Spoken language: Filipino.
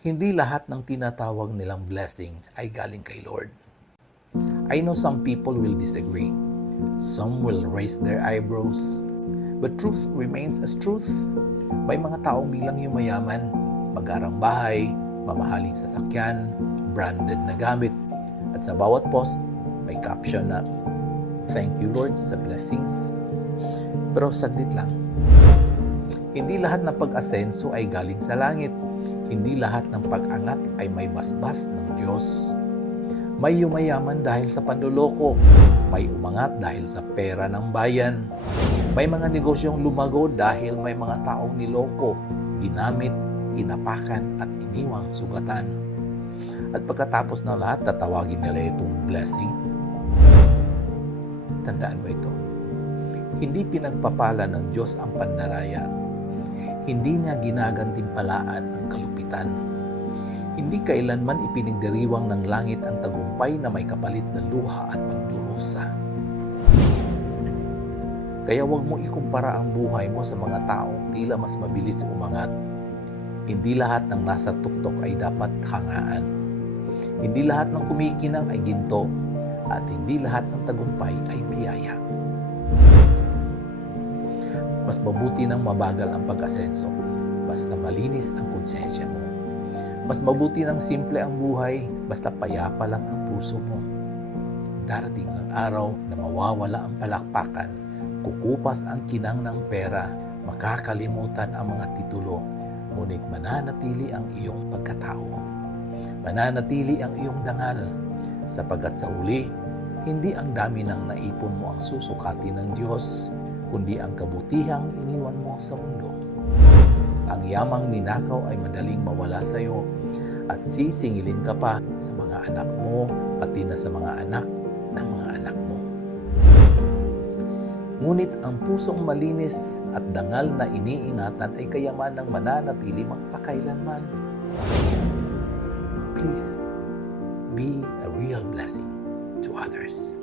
Hindi lahat ng tinatawag nilang blessing ay galing kay Lord. I know some people will disagree. Some will raise their eyebrows. But truth remains as truth. May mga taong bilang yumayaman, magarang bahay, mamahaling sasakyan, branded na gamit. At sa bawat post, may caption na, "Thank you Lord sa blessings." Pero saglit lang. Hindi lahat ng pag-asenso ay galing sa langit. Hindi lahat ng pag-angat ay may basbas ng Diyos. May yumayaman dahil sa panloloko. May umangat dahil sa pera ng bayan. May mga negosyong lumago dahil may mga taong niloko, ginamit, inapakan at iniwang sugatan. At pagkatapos ng lahat, tatawagin nila itong blessing. Tandaan mo ito. Hindi pinagpapala ng Diyos ang pandaraya. Hindi niya ginagantimpalaan ang kalupitan. Hindi kailanman ipinagdiriwang ng langit ang tagumpay na may kapalit na luha at pagdurusa. Kaya huwag mo ikumpara ang buhay mo sa mga taong tila mas mabilis umangat. Hindi lahat ng nasa tuktok ay dapat hangaan. Hindi lahat ng kumikinang ay ginto. At hindi lahat ng tagumpay ay biyaya. Mas mabuti nang mabagal ang pag-asenso, basta malinis ang konsensya mo. Mas mabuti nang simple ang buhay, basta payapa lang ang puso mo. Darating ang araw na mawawala ang palakpakan, kukupas ang kinang ng pera, makakalimutan ang mga titulo, ngunit mananatili ang iyong pagkatao. Mananatili ang iyong dangal, sapagkat sa huli, hindi ang dami ng naipon mo ang susukati ng Diyos, kundi ang kabutihang iniwan mo sa mundo. Ang yamang ninakaw ay madaling mawala sa iyo at sisingilin ka pa sa mga anak mo, pati na sa mga anak ng mga anak mo. Ngunit ang pusong malinis at dangal na iniingatan ay kayamanang mananatili magpakailanman. Please, be a real blessing to others.